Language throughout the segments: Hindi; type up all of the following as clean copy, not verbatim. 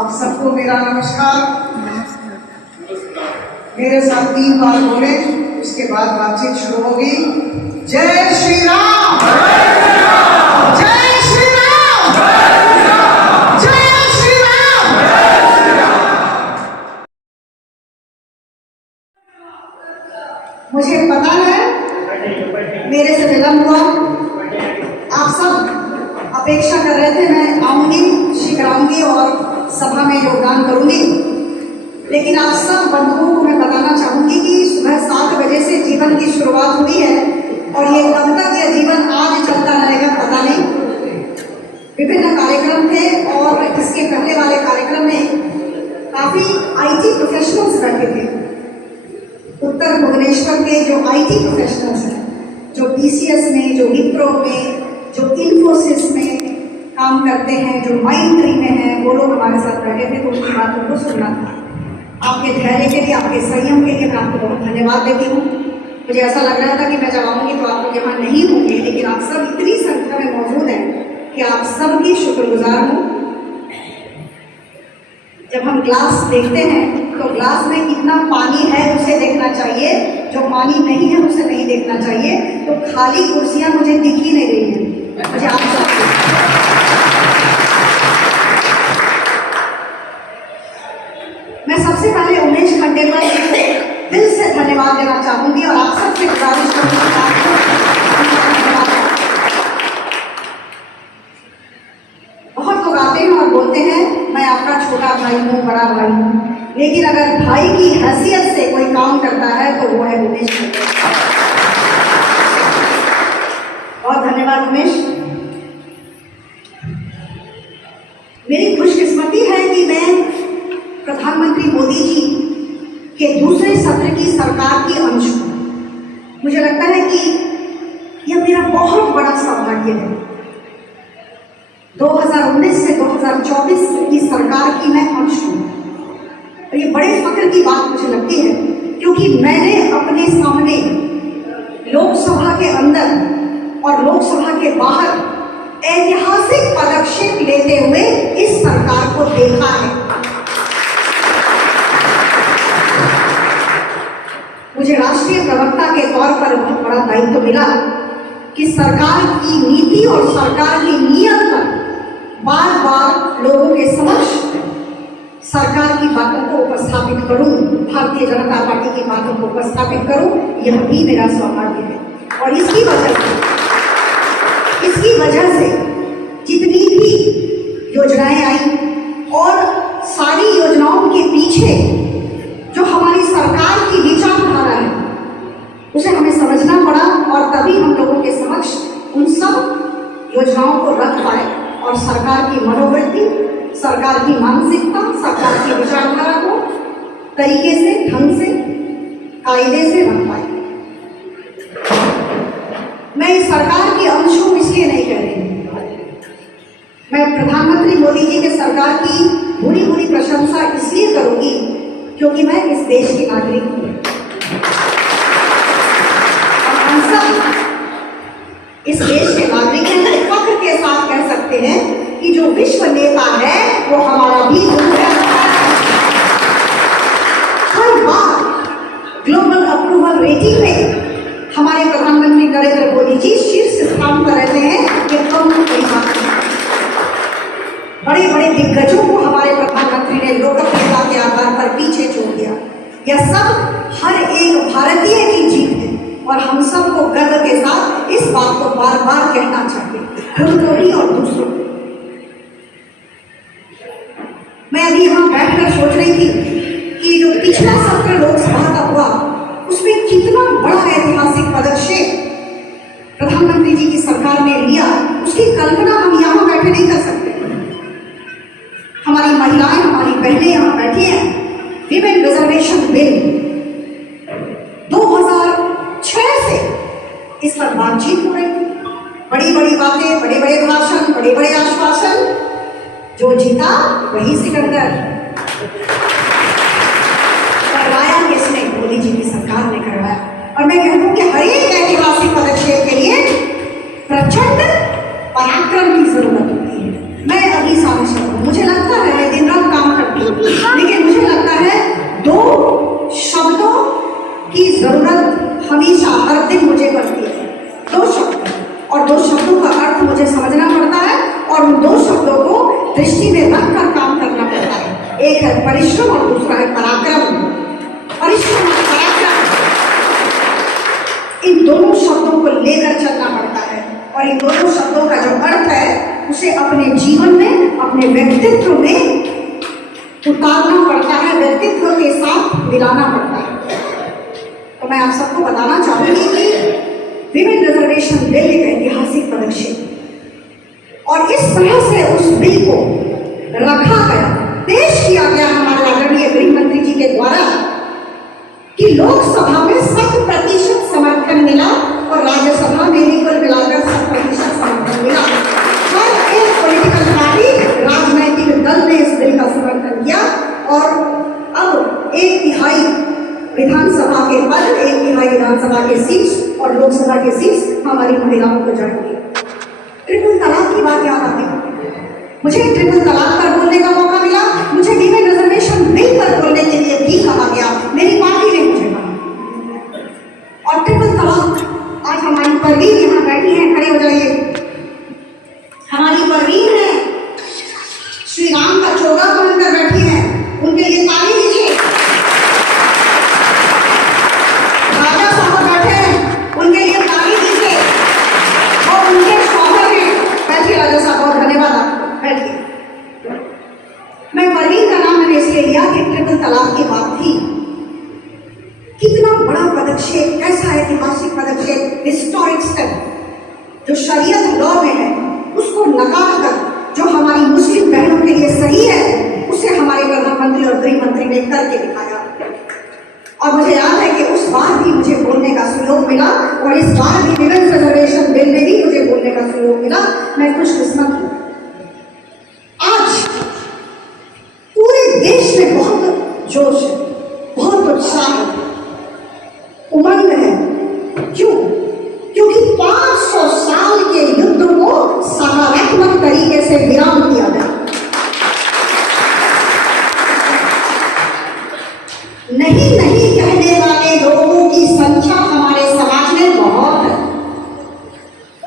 आप सबको मेरा नमस्कार। मेरे साथ 3 बार बोले, उसके बाद बातचीत शुरू होगी। जय श्री राम, जय श्री राम, जय श्री राम। मुझे पता है मेरे से विलम्ब हुआ, आप सब अपेक्षा कर रहे थे मैं आऊंगी, शिखराऊंगी और सभा में योगदान करूंगी, लेकिन आप सब बंधुओं को मैं बताना चाहूंगी कि सुबह 7 बजे से जीवन की शुरुआत हुई है और ये कब तक यह जीवन आज चलता रहेगा पता नहीं। विभिन्न कार्यक्रम थे और इसके पहले वाले कार्यक्रम में काफी आईटी प्रोफेशनल्स बैठे थे। उत्तर भुवनेश्वर के जो आईटी प्रोफेशनल्स हैं, जो टीसीएस में, जो विप्रो में, जो इन्फोसिस में काम करते हैं, जो माइंडट्री में हैं, वो लोग हमारे साथ बैठे थे, तो उनकी बातों को सुनना था। आपके धैर्य के लिए, आपके संयम के लिए मैं आपको बहुत धन्यवाद देती हूँ। मुझे ऐसा लग रहा था कि मैं जब आऊँगी तो आप लोग यहाँ नहीं होंगे, लेकिन आप सब इतनी संख्या में मौजूद हैं कि आप सबकी शुक्रगुजार हूँ। जब हम ग्लास देखते हैं तो ग्लास में कितना पानी है उसे देखना चाहिए, जो पानी नहीं है उसे नहीं देखना चाहिए। तो खाली कुर्सियाँ मुझे दिख ही नहीं रही हैं, मुझे आप सब मैं सबसे पहले उमेश खंडेलवाल जी को दिल से धन्यवाद देना चाहूंगी और आप सबसे गुजारिश करूंगी। बहुत लोग आते हैं और बोलते हैं मैं आपका छोटा भाई हूँ, बड़ा भाई हूँ, लेकिन अगर भाई की हैसियत से कोई काम करता है तो वो है उमेश खंडेलवाल। बहुत धन्यवाद उमेश। मेरी खुशकिस्मती है कि मैं प्रधानमंत्री मोदी जी के दूसरे सत्र की सरकार की अंश हूँ। मुझे लगता है कि यह मेरा बहुत बड़ा सौभाग्य है। 2019 से 2024 की सरकार की मैं अंश हूँ और ये बड़े फख्र की बात मुझे लगती है, क्योंकि मैंने अपने सामने लोकसभा के अंदर और लोकसभा के बाहर ऐतिहासिक पदक्षेप लेते हुए इस सरकार को देखा है। मुझे राष्ट्रीय प्रवक्ता के तौर पर बहुत बड़ा दायित्व मिला कि सरकार की नीति और सरकार की नीयत पर बार बार लोगों के समक्ष सरकार की बातों को उपस्थापित करूं, भारतीय जनता पार्टी की बातों को उपस्थापित करूं, यह भी मेरा सौभाग्य है। और इसकी वजह से जितनी भी योजनाएं आई और सारी योजनाओं के पीछे जो हमारी सरकार की विचारधारा है उसे हमें समझना पड़ा और तभी हम लोगों के समक्ष उन सब योजनाओं को रख पाए और सरकार की मनोवृत्ति, सरकार की मानसिकता, सरकार की विचारधारा को तरीके से, ढंग से, कायदे से रख पाए। मैं इस सरकार की अंश हूं इसलिए नहीं कह रही हूं, मैं प्रधानमंत्री मोदी जी के सरकार की पूरी पूरी प्रशंसा इसलिए करूंगी क्योंकि मैं इस देश की नागरिक हूँ और हम सब इस देश के नागरिक हैं। फख्र के साथ कह सकते हैं कि जो विश्व नेता है वो हमारा भी गुरु है। हर बार ग्लोबल अप्रूवल रेटिंग में हमारे प्रधानमंत्री नरेंद्र मोदी जी शीर्ष स्थान पर रहते हैं। ये कम कोई बात नहीं। बड़े बड़े दिग्गजों को हमारे प्रधानमंत्री ने लोकप्रियता के आधार पर पीछे छोड़ दिया। यह सब हर एक भारतीय की जीत है और हम सबको गर्व के साथ इस बात को बार बार कहना चाहिए, खुद को भी और दूसरों को। मैं अभी यहाँ बैठकर सोच रही थी कि जो पिछला सत्र लोकसभा का हुआ उसमें कितना बड़ा ऐतिहासिक पदक्षेप प्रधानमंत्री जी की सरकार ने लिया, उसकी कल्पना हम यहाँ बैठे नहीं कर सकते। हमारी महिलाएं, हमारी बहनें यहाँ बैठी हैं। विमेन रिजर्वेशन बिल 2006 से इस पर बातचीत हो रही थी। बड़ी बड़ी बातें, बड़े बड़े भाषण, बड़े बड़े आश्वासन, जो जीता वही सिकंदर। करवाया किसने? मोदी जी की सरकार ने करवाया। और मैं कहूँ कि हर एक ऐतिहासिक पदक्षेप के लिए प्रचंड पराक्रम की जरूरत होती है। मैं अभी सांसद हूँ, मुझे लगता है मैं दिन रात काम लेकिन मुझे लगता है दो शब्दों की जरूरत हमेशा हर दिन मुझे पड़ती है। दो शब्द, और दो शब्दों का अर्थ मुझे समझना पड़ता है और उन दो शब्दों को दृष्टि में रखकर काम करना पड़ता है। एक है परिश्रम और दूसरा है पराक्रम। परिश्रम और पराक्रम, इन दोनों शब्दों को लेकर चलना पड़ता है और इन दोनों शब्दों का जो अर्थ है उसे अपने जीवन में, अपने व्यक्तित्व में उतारना पड़ता है, व्यक्तित्व के साथ मिलाना पड़ता है। तो मैं आप सबको बताना चाहूंगी कि विमेन रिजर्वेशन बिल एक ऐतिहासिक पदक्षेप और इस तरह से उस बिल को रखा गया, पेश किया गया हमारे आदरणीय गृह मंत्री जी के द्वारा कि लोकसभा में 100% समर्थन मिला और राज्यसभा में भी कुल मिलाकर 100% समर्थन मिला। हर एक पॉलिटिकल पार्टी, राजनैतिक दल ने इस बिल का समर्थन किया और अब 1/3 विधानसभा के पद, 1/3 विधानसभा के सीट और लोकसभा के सीट हमारी महिलाओं को जाएंगे। ट्रिपल तलाक की बात याद आती है मुझे। ट्रिपल तलाक पर बोलने का मौका मिला, मुझे विमेन रिजर्वेशन बिल पर बोलने के लिए भी कहा गया, मेरी पार्टी ने मुझे कहा। और ट्रिपल तलाक, आज हमारी परवीन यहाँ बैठी है, खड़े हो जाइए। हमारी परवीन है, श्री राम का चोगा पहनकर बैठी है, उनके लिए ताली दीजिए। राजा साहब बैठे हैं, उनके लिए ताली दीजिए। और उनके शौहर हैं, बैठिए राजा साहब, बहुत धन्यवाद आपको, बैठिए। मैं परवीन का नाम मैंने इसलिए लिया कि ट्रिपल तलाक की बात थी। कितना बड़ा पदक्षेप, कैसा ऐतिहासिक पदक्षेप, हिस्टोरिक स्टेप जो शरीयत लॉ में है उसको नकार कर जो हमारी मुस्लिम बहनों के लिए सही है उसे हमारे प्रधानमंत्री और गृह मंत्री ने करके दिखाया। और मुझे याद है कि उस बार भी मुझे बोलने का सुयोग मिला और इस बार भी विमेन रिजर्वेशन बिल में भी मुझे बोलने का सुयोग मिला। मैं खुशकिस्मत हूँ। आज पूरे देश में बहुत जोश है, बहुत उत्साह है, उमंग है। क्यों? क्योंकि 500 साल के युद्ध को सकारात्मक तरीके से विराम दिया गया। नहीं नहीं कहने वाले लोगों की संख्या हमारे समाज में बहुत है,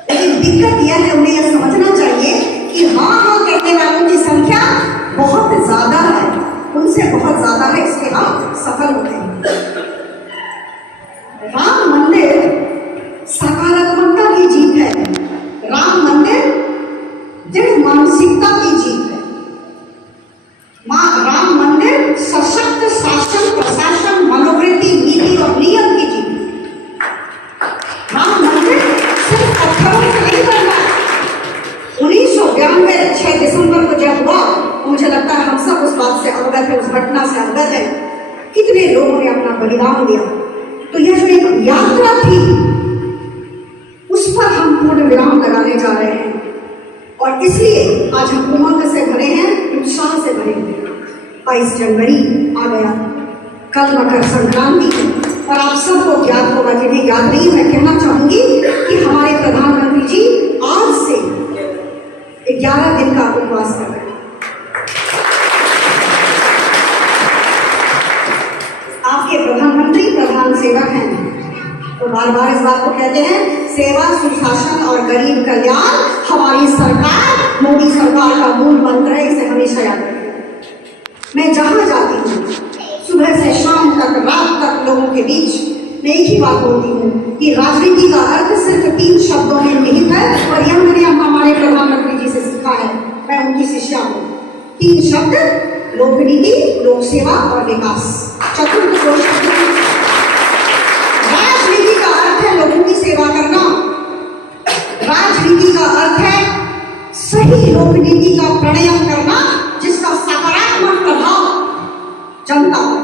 लेकिन दिक्कत यह है, उन्हें यह समझना चाहिए कि हाँ हाँ कहने वालों की संख्या बहुत ज्यादा है, उनसे बहुत ज्यादा है, इसके हम सफल होते हैं। राम मंदिर सकारात्मकता की जीत है, राम मंदिर दृढ़ मानसिकता की जीत है, राम मंदिर सशक्त शासन, प्रशासन, मनोवृत्ति, नीति और नियम की जीत है। राम मंदिर सिर्फ पत्थरों से नहीं बनता। 1992 6 दिसंबर को जब हुआ, मुझे लगता है हम सब उस बात से अवगत है, उस घटना से अवगत है, कितने लोगों ने अपना बलिदान दिया। तो यह जो एक यात्रा थी उस पर हम पूर्ण विराम लगाने जा रहे हैं और इसलिए आज हम उमंग से भरे हैं, उत्साह से भरे हैं। 22 जनवरी आ गया, कल मकर संक्रांति है और आप सबको ज्ञात होगा, जिन्हें ज्ञात नहीं, मैं कहना चाहूंगी कि हमारे प्रधानमंत्री जी आज से 11 दिन का उपवास कर रहे हैं। आपके प्रधानमंत्री प्रधान सेवक हैं, तो बार बार इस बात को कहते हैं, सेवा, सुशासन और गरीब कल्याण हमारी सरकार, मोदी सरकार का मूल मंत्र है, इसे हमेशा याद रखें। मैं जहां जाती हूँ, सुबह से शाम तक, रात तक लोगों के बीच मैं एक ही बात बोलती हूँ कि राजनीति का अर्थ सिर्फ 3 शब्दों में निहित है और यह मैंने हमारे प्रधानमंत्री जी से सीखा है, मैं उनकी शिष्या हूँ। 3 शब्द, लोकनीति, लोक सेवा और विकास। चतुर्थ कोई शब्द नहीं। राजनीति का अर्थ है लोगों की सेवा करना, राजनीति का अर्थ है सही लोकनीति का प्रणयन करना जिसका सकारात्मक प्रभाव जनता पर,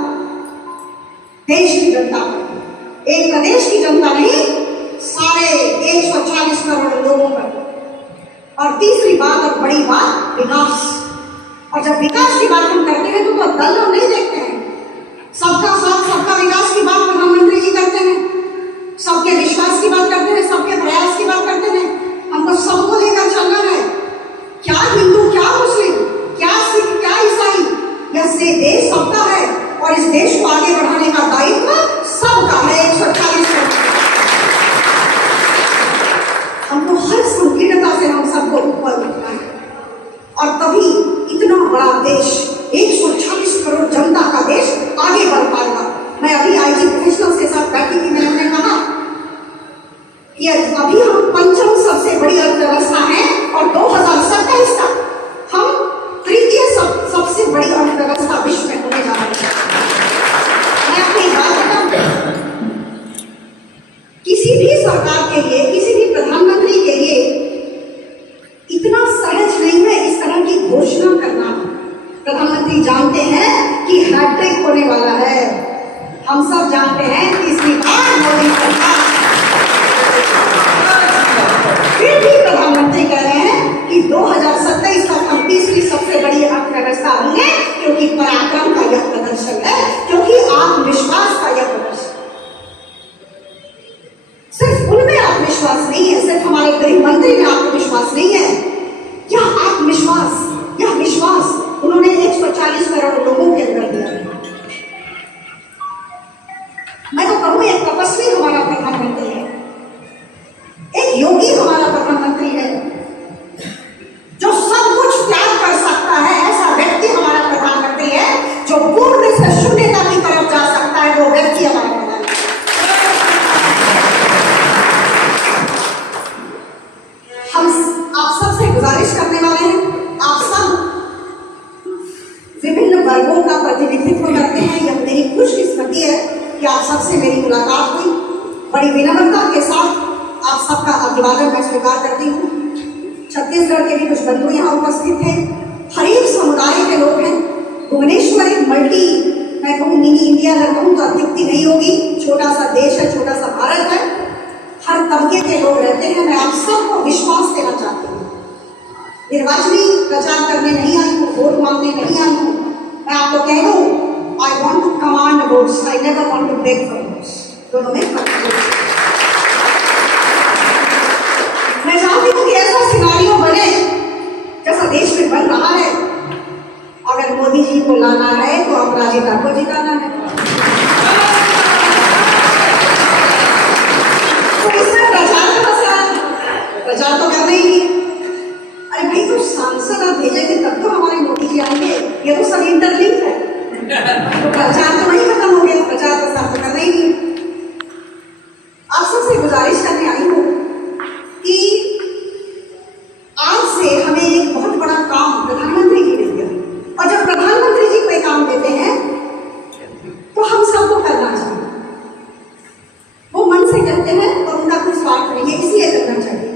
देश की जनता पर, एक प्रदेश की जनता नहीं, सारे 140 करोड़ लोगों पर। और तीसरी बात और बड़ी बात, विकास। और जब विकास की बात हम करते हैं तो दल हम नहीं देखते हैं, सबका साथ सबका विकास की बात प्रधानमंत्री जी करते हैं, सबके विश्वास की बात करते हैं, सबके प्रयास की बात करते हैं। हमको सबको लेकर चलना है, क्या हिंदू, क्या मुस्लिम, क्या सिख, क्या ईसाई, या सरकार के लिए, किसी भी प्रधानमंत्री के लिए इतना सहज नहीं है इस तरह की घोषणा करना। प्रधानमंत्री जानते हैं कि हैट्रिक होने वाला है। हम सब जानते हैं तीसरी बार मोदी सरकार, फिर भी प्रधानमंत्री कह रहे हैं कि 2027 तक हम तीसरी सबसे बड़ी अर्थव्यवस्था होंगे, क्योंकि पराक्रम का यह प्रदर्शन है, क्योंकि आत्मविश्वास का यह प्रदर्शन। सिर्फ उनमें आत्मविश्वास नहीं है, सिर्फ हमारे गृह मंत्री में आत्मविश्वास नहीं है। यह आत्मविश्वास, यह विश्वास उन्होंने 140 करोड़ लोगों के अंदर दिया है। मैं तो कहूँ एक तपस्वी हमारा प्रधानमंत्री है, एक योगी हमारा प्रधानमंत्री है, जो सब कुछ त्याग कर सकता है। ऐसा व्यक्ति हमारा प्रधानमंत्री है, जो पूर्ण से शून्यता की तरफ जा सकता है, वो व्यक्ति हमारा प्रधानमंत्री। हम आप सबसे गुजारिश करने वाले हैं, आप सब विभिन्न वर्गों का प्रतिनिधित्व करते हैं। यह मेरी खुशकिस्मती है कि आप सबसे मेरी मुलाकात हुई। बड़ी विनम्रता के साथ आप सबका अभिवादन मैं स्वीकार करती हूँ। छत्तीसगढ़ के भी कुछ बंधु यहाँ उपस्थित थे, हर एक समुदाय के लोग हैं। भुवनेश्वर एक मल्टी, मैं कहूँ मिनी इंडिया अगर कहूँ तो अत्युक्ति नहीं होगी। छोटा सा देश है, छोटा सा भारत है, हर तबके के लोग रहते हैं। मैं आप सबको विश्वास देना चाहती हूँ। निर्वाचनी प्रचार करने नहीं आई हूँ, वोट मांगने नहीं आई हूँ। मैं आपको कह दूँ, I want to command votes, I never want to beg for votes. दोनों में फर्क है। मैं चाहती हूँ कि ऐसा सिनारियो बने जैसा देश में बन रहा है। अगर मोदी जी को लाना है तो अपराजिता को जिताना है। तो इसमें प्रचार का मसला है, प्रचार तो करना ही नहीं। अरे भाई, तो सांसद आप भेजेंगे तब तो हमारे मोदी जी आएंगे, ये तो सब इंटरलिंक है। तो प्रचार तो नहीं खत्म हो गया, प्रचार तो साफ करना ही नहीं। आप सबसे गुजारिश करने आई हूँ कि आज से हमें एक बहुत बड़ा काम प्रधानमंत्री जी ने दिया, और जब प्रधानमंत्री जी कोई काम देते हैं तो हम सबको करना चाहिए। वो मन से कहते हैं और उनका कुछ स्वार्थ नहीं है, इसलिए करना चाहिए।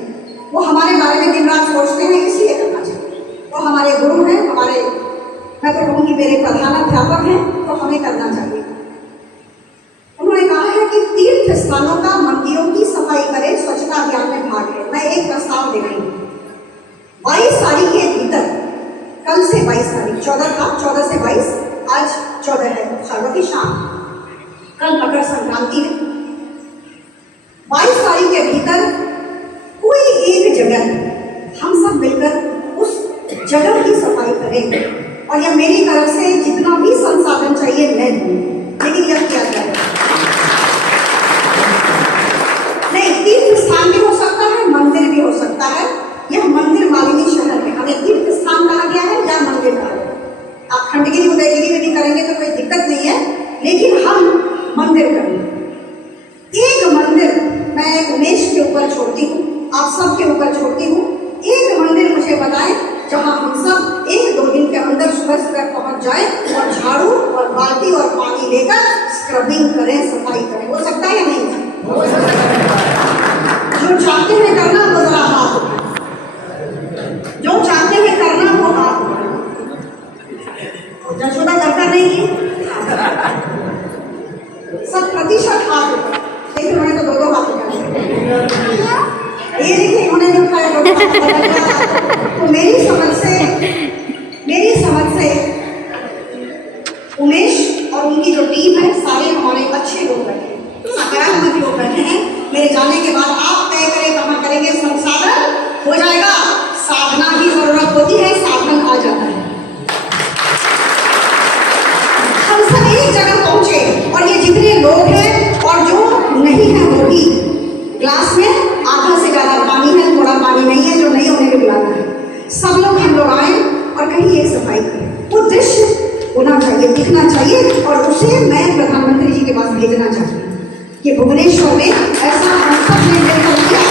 वो हमारे बारे में दिन रात सोचते हैं, इसलिए करना चाहिए। वो हमारे गुरु हैं, हमारे, मैं तो कहूँगी मेरे प्रधानाध्यापक हैं, तो हमें करना चाहिए। उन्होंने कहा है कि तीर्थ स्थानों का, मंदिरों की सफाई करें, स्वच्छता अभियान में भाग लें। मैं एक प्रस्ताव दे रही हूँ, 22 तारीख के भीतर, कल से 22 तारीख, 14 था, 14 से 22, आज 14 है, शाम की शाम, कल मकर संक्रांति है। 22 तारीख के भीतर कोई एक जगह हम सब मिलकर उस जगह की सफाई करें, और यह मेरी तरफ से जितना भी संसाधन चाहिए मैं दूँ, लेकिन यह किया जाएगा। नहीं, तीर्थ स्थान भी हो सकता है, मंदिर भी हो सकता है। यह मंदिर मालिनी शहर है, हमें तीर्थ स्थान कहा गया है या मंदिर कहा गया है। आप खंडगिरी उदयगिरी में भी करेंगे तो कोई दिक्कत नहीं है, लेकिन हम मंदिर करेंगे। एक मंदिर मैं उमेश के ऊपर छोड़ती हूँ, आप सबके ऊपर छोड़ती हूँ। एक मंदिर मुझे बताएं जहाँ हम सब 1-2 दिन के अंदर सुबह सुबह पहुँच जाए और झाड़ू और बाल्टी और पानी लेकर स्क्रबिंग करें, सफाई करें। हो सकता है या नहीं? जो चाहते हैं करना वो जरा हाथ, जो चाहते हैं करना वो हाथ, जशोदा करता नहीं की 100% हाथ, लेकिन उन्होंने तो 2 हाथ उठाए। ये देखिए उन्होंने जो उठाया तो मेरी समझ से उमेश और उनकी जो टीम है, सारे हमारे अच्छे लोग बैठे, सकारात्मक लोग बैठे हैं। मेरे जाने के बाद आप तय करें कहाँ करेंगे, संसाधन हो जाएगा। साधना की जरूरत होती है, साधन आ जाता है। हम सब एक जगह पहुंचे, और ये जितने लोग हैं और जो नहीं है वो भी, ग्लास में आधा से ज्यादा पानी है, थोड़ा पानी नहीं है, जो नहीं उन्हें भी बुलाना है। सब लोग हम लोग आए और कहीं एक सफाई करें। वो दृश्य होना चाहिए, दिखना चाहिए, और उसे मैं प्रधानमंत्री जी के पास भेजना चाहती हूँ कि भुवनेश्वर में ऐसा हम सब ने मिलकर किया।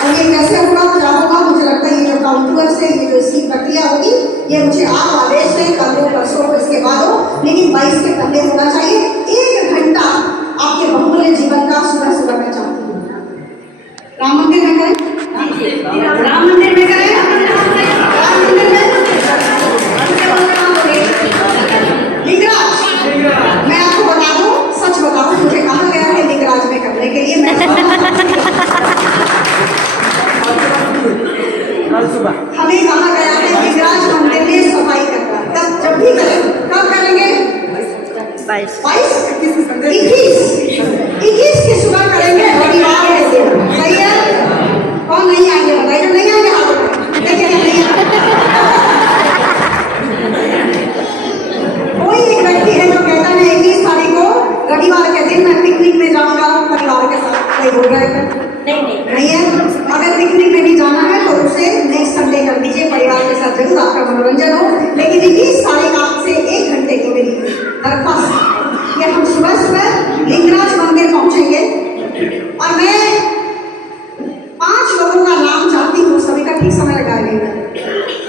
और ये कैसे होगा, क्या होगा, मुझे लगता है ये जो काउंटर से ये जो इसकी प्रक्रिया होगी, ये मुझे आप आदेश दें, कल हो परसों हो, इसके बाद हो, लेकिन 22 के पहले होना चाहिए। 1 घंटा आपके बहुमूल्य जीवन का सुबह सुबह लेकिन 21 तारीख आपसे 1 घंटे की मेरी दरख्वास्त कि हम सुबह सुबह लिंगराज मंदिर पहुंचेंगे और मैं 5 लोगों का नाम चाहती हूँ, सभी का ठीक समय लगाएंगे।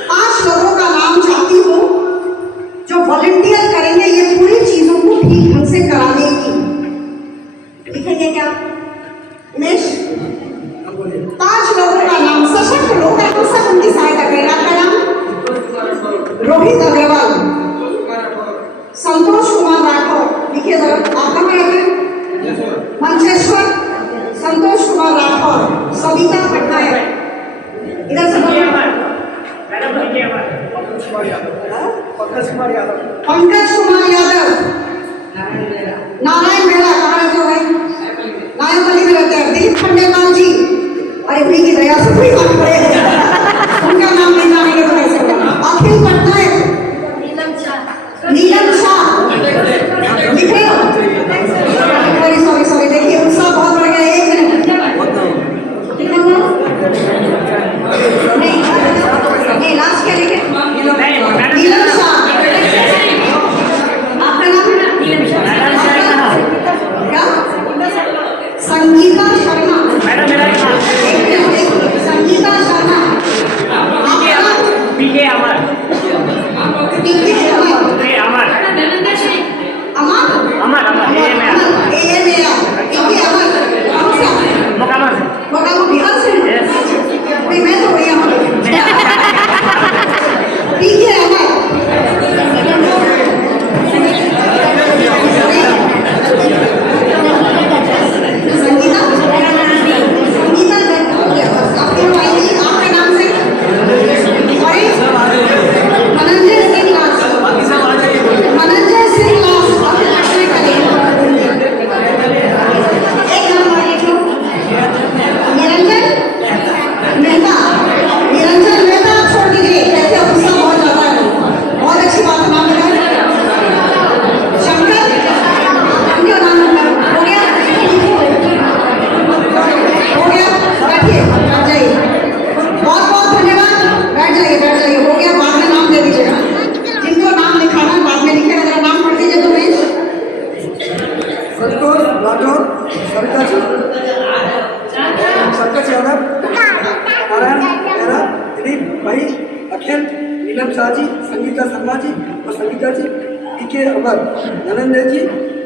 5 लोगों का नाम चाहती हूँ जो वॉलंटियर करेंगे ये पूरी चीजों को ठीक ढंग से कराने की। लिखेंगे क्या उमेश? 5 लोगों का नाम, सशक्त लोग हैं तो सब उनकी सहायता करें। आपका नाम? रोहित अग्रवाल, संतोष कुमार राठौर, लिखिए जरा। आप कहाँ रहते हैं? मंचेश्वर। संतोष कुमार राठौर, सविता पटनायक, इधर से बोलिए। पंकज कुमार यादव, नारायण मेहरा, कहाँ रहते हो भाई? नायकली में रहते हैं। दिलीप खंडेलवाल जी, अरे उन्हीं की दया से कोई बात करे, उनका नाम नहीं जानेंगे तो कैसे होगा। अखिल पटनायक, नीलम शाह, लिख रहे हो? सॉरी देखिए उत्साह बहुत बढ़ गया। 1 मिनट नहीं, लास्ट क्या लिखे? नीलम शाह। आपका नाम? क्या? संगीता शर्मा। संगीता शर्मा। आपका नाम? पीके अमर। पीके अमर। अमर मोकामा बिहार से। नहीं, मैं तो वही अमर। पीके अमर। नीलम शाह जी, संगीता शर्मा जी और संगीता जी, पीके अमर, नरेंद्र जी,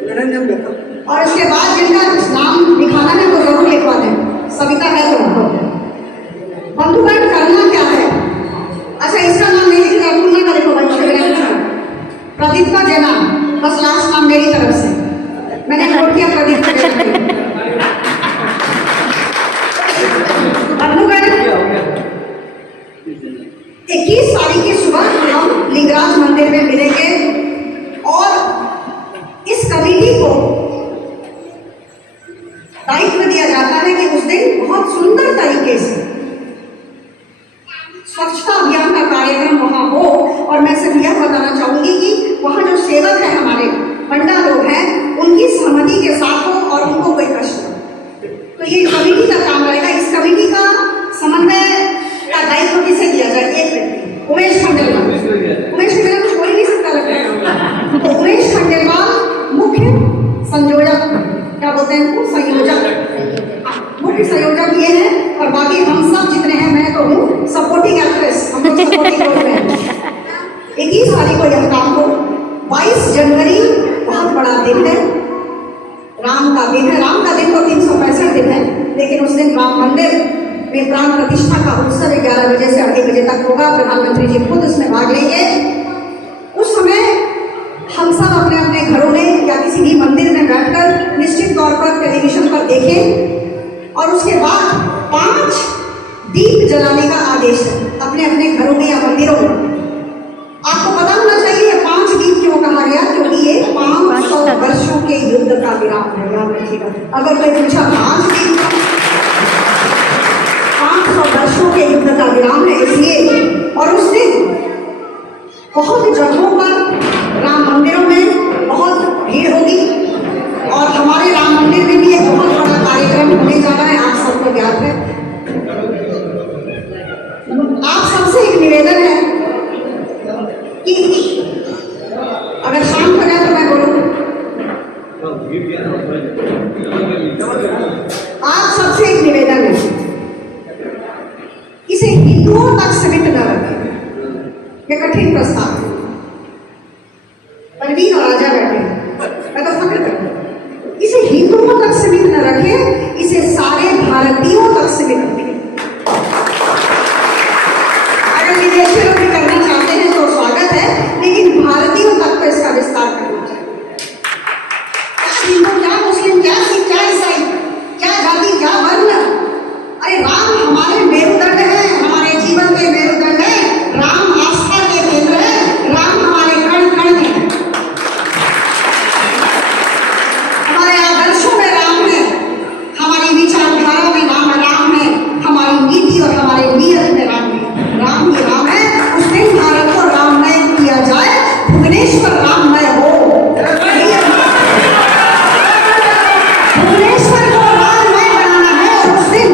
निरंजन मेहता। और इसके बाद जिनका नाम लिखाना है वो जरूर लिखवा दें। सविता है तो बंधुगण करना क्या है? अच्छा, इसका नाम नहीं लिखेगा, पुनः का लिखो भाई। प्रदीप का जेना, बस लास्ट नाम मेरी तरफ से मैंने नोट किया, प्रदीप का जेना। बंधुगण 21 तारीख की सुबह हम लिंगराज मंदिर में मिलेंगे और इस कमेटी को दायित्व दिया जाता है कि उस दिन बहुत सुंदर तरीके से स्वच्छता अभियान का कार्यक्रम वहां हो। और मैं सिर्फ यह बताना चाहूंगी कि वहां जो सेवक है, हमारे पंडा लोग हैं, उनकी सहमति के साथ हो और उनको कोई कष्ट हो। तो ये कमेटी का काम रहेगा। इस कमेटी का समन्वय का दायित्व किसे दिया जाए? एक व्यक्ति, उमेश खंडेलवाल। उमेश के बिना कुछ हो ही नहीं सकता लगता है। तो उमेश खंडेलवाल मुख्य संयोजक, क्या बोलते हैं इनको? संयोजक, मुख्य संयोजक ये हैं। और बाकी हम सब जितने हैं, मैं तो हूँ सपोर्टिंग एक्ट्रेस, हम लोग सपोर्टिंग रोल में हैं। 21 तारीख को यह काम हो। 22 जनवरी बहुत बड़ा दिन है, राम का दिन है। राम का दिन तो 365 दिन है, लेकिन उस दिन राम मंदिर में प्राण प्रतिष्ठा का उत्सव 11 बजे से 8 बजे तक होगा। प्रधानमंत्री जी खुद उसमें भाग लेंगे। उस समय हम सब अपने अपने घरों में या किसी भी मंदिर में बैठकर निश्चित तौर पर टेलीविजन पर देखें और उसके बाद 5 दीप जलाने का आदेश है अपने अपने घरों में या मंदिरों में। आपको पता होना चाहिए 5 दीप क्यों कहा गया, क्योंकि ये 500 वर्षों के युद्ध का विराम है। याद रखिएगा, अगर कोई पूछा 5 दीप, 500 वर्षों के युद्ध का विराम है इसलिए। और उस दिन बहुत जगहों पर राम मंदिरों में बहुत भीड़ होगी और हमारे राम मंदिर में भी एक बहुत बड़ा कार्यक्रम होने जा रहा है, आप सबको ज्ञात है। आप सबसे एक निवेदन है कि आप सबसे एक निवेदन है, इसे हिंदुओं तक सीमित न रखें। यह कठिन प्रस्ताव है। परवीन और राजा बैठे हैं, मैं तो फक्र करूंगा। इसे हिंदुओं तक सीमित न रखें, इसे सारे भारतीयों तक सीमित रखें। अगर विदेशी लोग भी करना चाहते हैं तो स्वागत है, लेकिन भारतीयों तक तो इसका विस्तार करना चाहिए। हिंदू क्या, मुस्लिम क्या, सिख क्या, ईसाई क्या, जाति क्या, वर्ण, अरे राम हमारे मेरुदंड है, हमारे जीवन के मेरुदंड है। राम आस्था के केंद्र है, राम हमारे कण कण में है, हमारे आदर्शों में राम है, हमारी विचारधारा में राम है, हमारी नीति और हमारे नियत में राम है। राम ही राम है। उस दिन भारत को राममय किया जाए, भुवनेश्वर राममय हो। भुवनेश्वर को राममय बनाना है। और उस दिन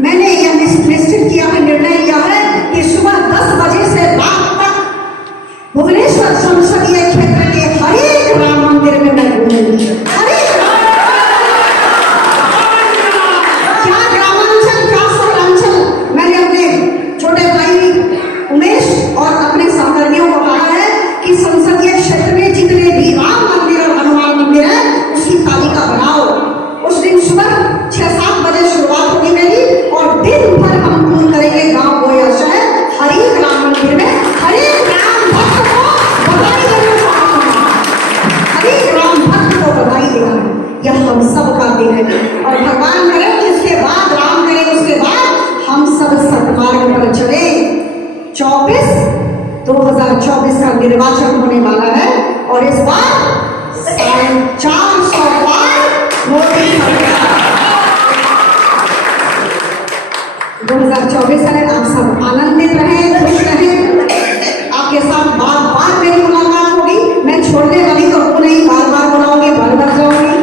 मैंने यह निश्चित किया है, निर्णय लिया है कि सुबह 10 बजे से रात तक भुवनेश्वर संसदीय क्षेत्र के हर एक राम मंदिर में मैं घूमूंगी। हर एक क्या ग्रामांचल, क्या शहरांचल, मैंने अपने छोटे भाई उमेश और अपने सहकर्मियों को कहा है कि संसदीय क्षेत्र में जितने भी राम मंदिर और हनुमान मंदिर है उसकी तालिका बनाओ। उस दिन सुबह 6-7 बजे शुरुआत होगी मेरी, और दिन भर हम घूम करेंगे गांव हो या शहर, हर एक राम मंदिर में हर एक राम भक्त को बधाई देना चाहूंगा। हर एक राम भक्त को बधाई देना, यह हम सब का दिन है। और भगवान करे कि इसके बाद, राम करे उसके बाद हम सब सत्मार्ग पर चले। 2024 का निर्वाचन होने वाला है, और इस बार 450 बार मोदी सरकार। 2024 है, आप सब आनंदित रहें, खुश रहें। आपके साथ बार बार मेरी मुलाकात होगी। मैं छोड़ने वाली तो हूँ नहीं, बार बार बुलाऊंगी, बार बार जाऊंगी।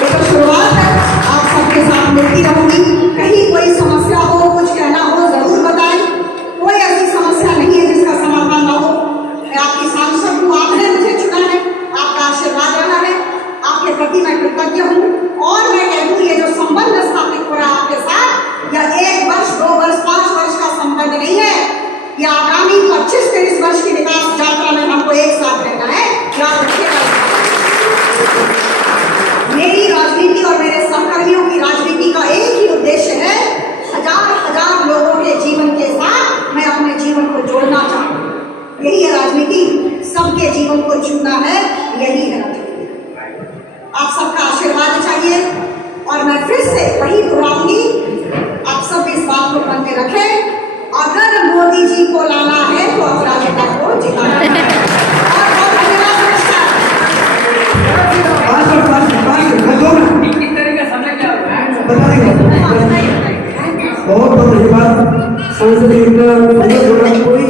ये तो शुरुआत है, आप सबके साथ मिलती रहूंगी। कहीं कोई समस्या हो, कुछ कहना हो, जरूर बताएं। कोई ऐसी समस्या नहीं है जिसका समाधान ना हो। मैं आपकी सांसद हूँ, आपने मुझे चुना है, आपका आशीर्वाद रहा है, आपके प्रति मैं कृतज्ञ हूँ। और मैं कहूँ, ये जो संबंध स्थापित हो रहा है आपके साथ, यह 1 वर्ष, 2 वर्ष, 5 वर्ष का संबंध नहीं है। यह आगामी 25-30 वर्ष की विकास यात्रा में हमको एक साथ रहना है, याद रखिएगा। मेरी राजनीति और मेरे सहकर्मियों की राजनीति का एक ही उद्देश्य है, हजार लोगों के जीवन के साथ मैं अपने जीवन को जोड़ना चाहूँ। यही है राजनीति, सबके जीवन को छूना है, यही है राजनीति। आप सबका आशीर्वाद चाहिए, और मैं फिर से वही दोहराऊंगी, आप सब इस बात को मन में रखें, अगर मोदी जी को लाना है तो अपराजिता को जिताना है। और बहुत धन्यवाद, नमस्कार। बहुत बहुत धन्यवाद। सांसद कोई